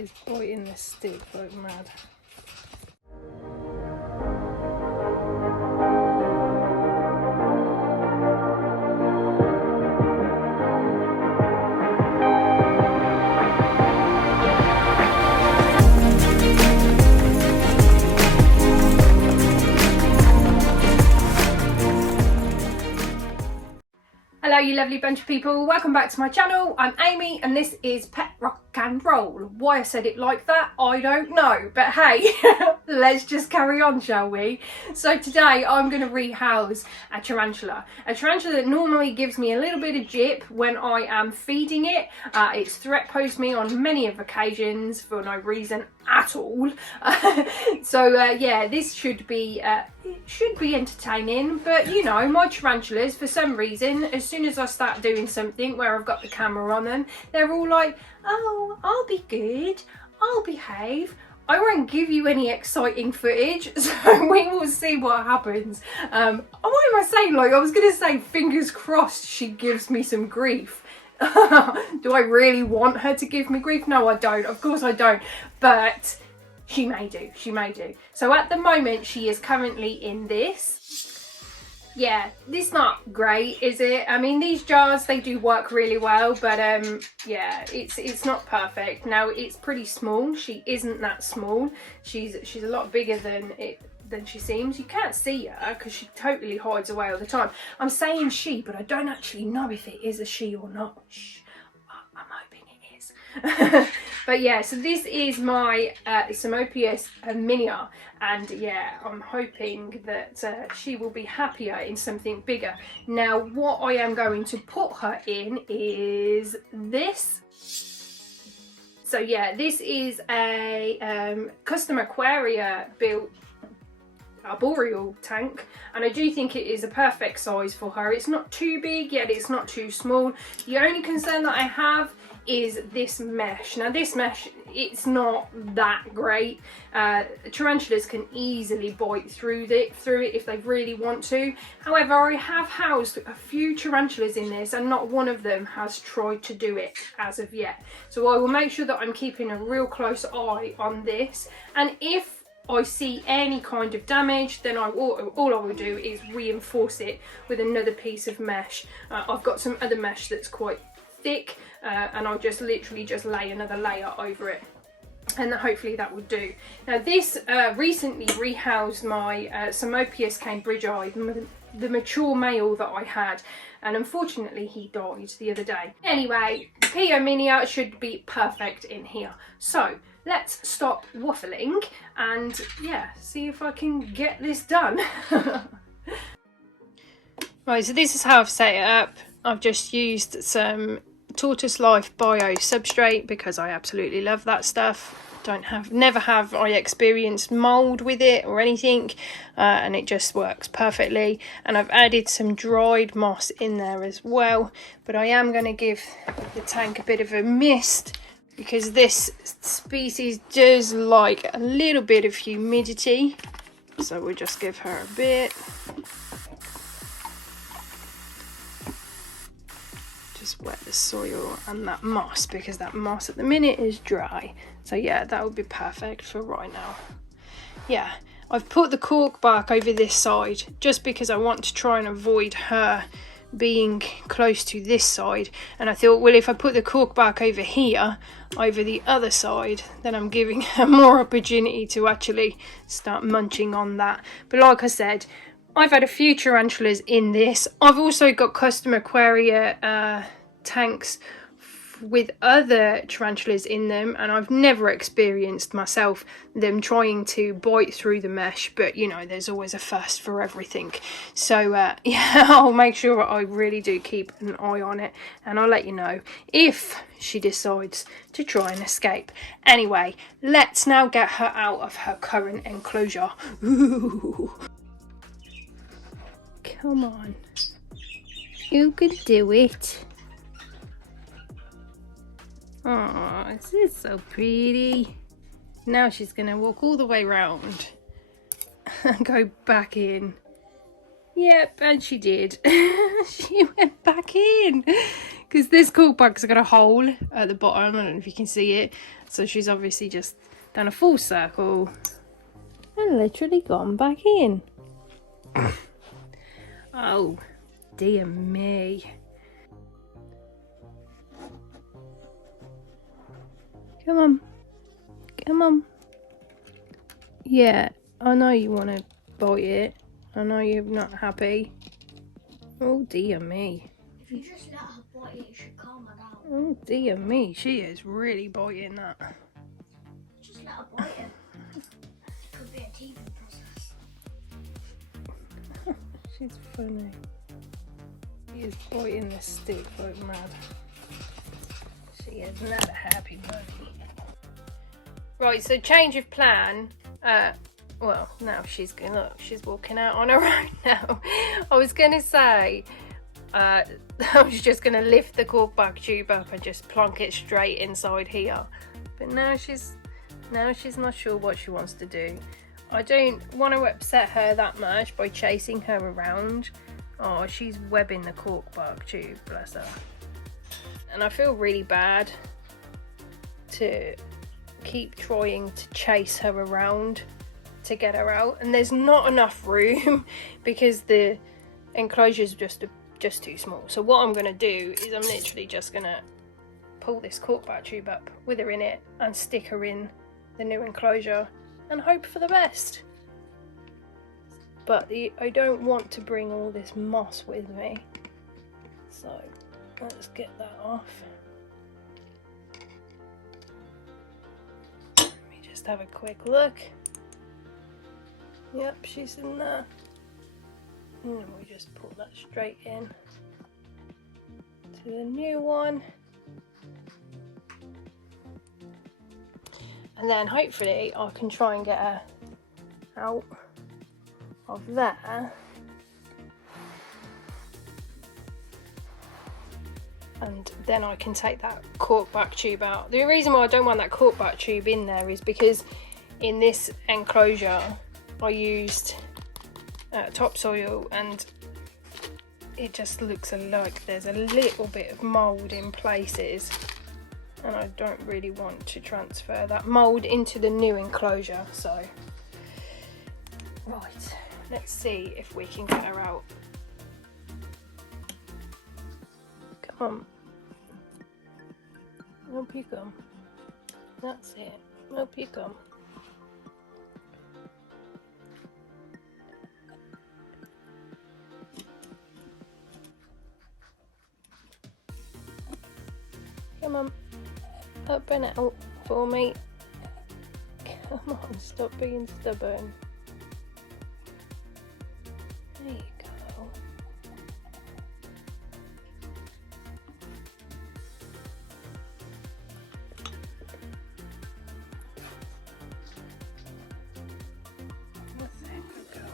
is biting this stick like mad. Hello you lovely bunch of people, welcome back to my channel. I'm Amy and this is Pet Rock and Roll. Why I said it like that, I don't know, but hey, let's just carry on, shall we? So today I'm going to rehouse a tarantula that normally gives me a little bit of jip when I am feeding it. It's threat posed me on many of occasions for no reason at all. Yeah, this should be entertaining, but you know, my tarantulas, for some reason, as soon as I start doing something where I've got the camera on them, they're all like, oh, I'll be good, I'll behave, I won't give you any exciting footage, so we will see what happens. What am I saying? Like, I was gonna say, fingers crossed she gives me some grief. Do I really want her to give me grief? No, I don't, of course I don't, but she may do, she may do. So at the moment she is currently in this. Yeah, this is not great, is it? I mean, these jars, they do work really well, but yeah, it's not perfect. Now it's pretty small. She isn't that small. She's a lot bigger than she seems. You can't see her because she totally hides away all the time. I'm saying she, but I don't actually know if it is a she or not. Shh, I'm hoping it is. But yeah, so this is my Psalmopoeus irminia, and yeah, I'm hoping that she will be happier in something bigger. Now what I am going to put her in is this. So yeah, this is a custom aquaria built arboreal tank, and I do think it is a perfect size for her. It's not too big yet it's not too small. The only concern that I have is this mesh. Now this mesh, it's not that great. Tarantulas can easily bite through it if they really want to. However, I have housed a few tarantulas in this and not one of them has tried to do it as of yet. So I will make sure that I'm keeping a real close eye on this, and if I see any kind of damage, then all I will do is reinforce it with another piece of mesh. I've got some other mesh that's quite thick, and I'll just literally just lay another layer over it, and hopefully that will do. Now this recently rehoused my Psalmopoeus cambridgei, the mature male that I had, and unfortunately he died the other day. Anyway, P. irminia should be perfect in here. So let's stop waffling and yeah, see if I can get this done. Right, so this is how I've set it up. I've just used some Tortoise Life Bio substrate because I absolutely love that stuff. Never have I experienced mold with it or anything, and it just works perfectly. And I've added some dried moss in there as well, but I am going to give the tank a bit of a mist because this species does like a little bit of humidity, so we'll just give her a bit. Just wet the soil and that moss, because that moss at the minute is dry. So yeah, that would be perfect for right now. Yeah, I've put the corkbark over this side just because I want to try and avoid her being close to this side, and I thought, well, if I put the corkbark over here, over the other side, then I'm giving her more opportunity to actually start munching on that. But like I said, I've had a few tarantulas in this. I've also got custom aquaria tanks with other tarantulas in them, and I've never experienced myself them trying to bite through the mesh, but you know, there's always a first for everything. So yeah, I'll make sure I really do keep an eye on it, and I'll let you know if she decides to try and escape. Anyway, let's now get her out of her current enclosure. Ooh. Come on, you can do it. Oh, this is so pretty. Now she's gonna walk all the way round and go back in. Yep, and she did. She went back in because this corkbark's got a hole at the bottom. I don't know if you can see it, So she's obviously just done a full circle and literally gone back in. Oh, dear me. Come on. Come on. Yeah, I know you want to bite it. I know you're not happy. Oh, dear me. If you just let her bite it, it should calm her down. Oh, dear me. She is really biting that. Just let her bite it. Could be a teething process. She's funny. She is biting this stick like mad. She is not a happy bunny. Right, so change of plan. Well, now she's gonna look. She's walking out on her own now. I was gonna say, I was just gonna lift the corkbark tube up and just plonk it straight inside here. But now she's not sure what she wants to do. I don't want to upset her that much by chasing her around. Oh, she's webbing the corkbark tube, bless her. And I feel really bad to keep trying to chase her around to get her out, and there's not enough room because the enclosure is just too small. So what I'm going to do is I'm literally just going to pull this corkbark tube up with her in it and stick her in the new enclosure and hope for the best. But I don't want to bring all this moss with me, so let's get that off. Let me just have a quick look. Yep, she's in there. And then we just pull that straight in to the new one. And then hopefully I can try and get her out of there. And then I can take that corkbark tube out. The reason why I don't want that corkbark tube in there is because in this enclosure I used topsoil, and it just looks like there's a little bit of mould in places, and I don't really want to transfer that mould into the new enclosure. So right, let's see if we can get her out. Come on, up you come. That's it, up you come. Come on, open it out for me. Come on, stop being stubborn. There you go. There we go.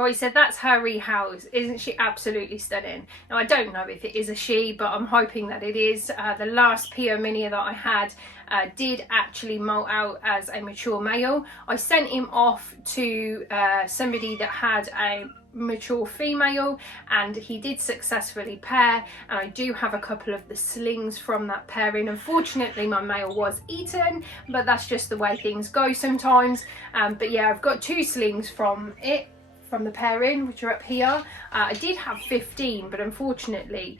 Roy said that's her rehouse. Isn't she absolutely stunning? Now I don't know if it is a she, but I'm hoping that it is. The last irminia that I had did actually molt out as a mature male. I sent him off to somebody that had a mature female, and he did successfully pair, and I do have a couple of the slings from that pairing. Unfortunately my male was eaten, but that's just the way things go sometimes. But yeah, I've got 2 slings from the pairing, which are up here. I did have 15, but unfortunately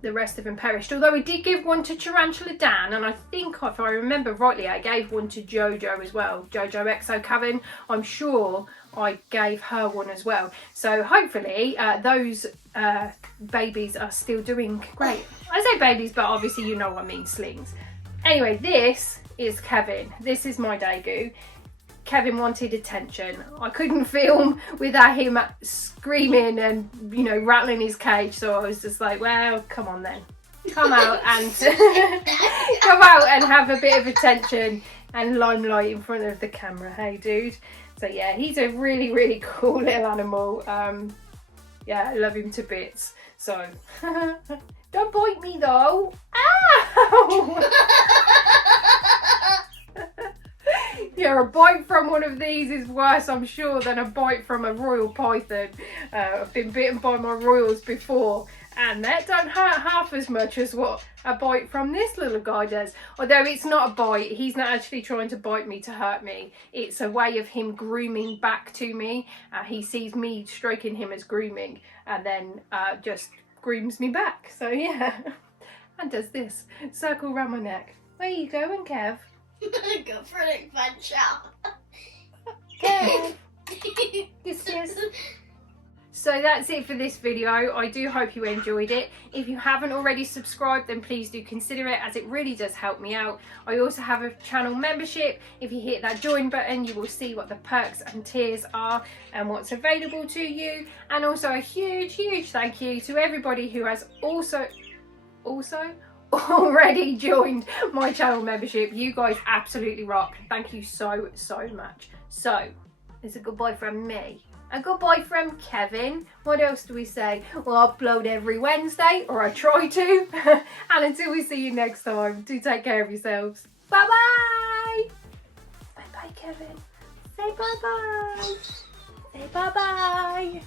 the rest of them perished, although I did give one to Tarantula Dan, and I think if I remember rightly I gave one to Jojo as well, Jojo Exo Coven. I'm sure I gave her one as well, so hopefully those babies are still doing great. I say babies, but obviously you know what I mean, slings. Anyway, this is Kevin. This is my Daegu. Kevin wanted attention. I couldn't film without him screaming and, you know, rattling his cage, so I was just like, well, come on then. Come out and come out and have a bit of attention and limelight in front of the camera. Hey dude. So yeah, he's a really, really cool little animal. Yeah, I love him to bits. So don't bite me though. Ow! Yeah, a bite from one of these is worse, I'm sure, than a bite from a royal python. I've been bitten by my royals before, and that don't hurt half as much as what a bite from this little guy does. Although it's not a bite, he's not actually trying to bite me to hurt me. It's a way of him grooming back to me. He sees me stroking him as grooming, and then just grooms me back. So yeah, and does this circle around my neck. Where you going, Kev? Go for an adventure. Kev. Yes. So that's it for this video. I do hope you enjoyed it. If you haven't already subscribed, then please do consider it, as it really does help me out. I also have a channel membership. If you hit that join button, you will see what the perks and tiers are and what's available to you. And also a huge thank you to everybody who has also already joined my channel membership. You guys absolutely rock. Thank you so much. So it's a goodbye from me, a goodbye from Kevin. What else do we say? Well, I upload every Wednesday, or I try to. And until we see you next time, do take care of yourselves. Bye bye. Bye bye, Kevin. Say bye bye. Say bye bye.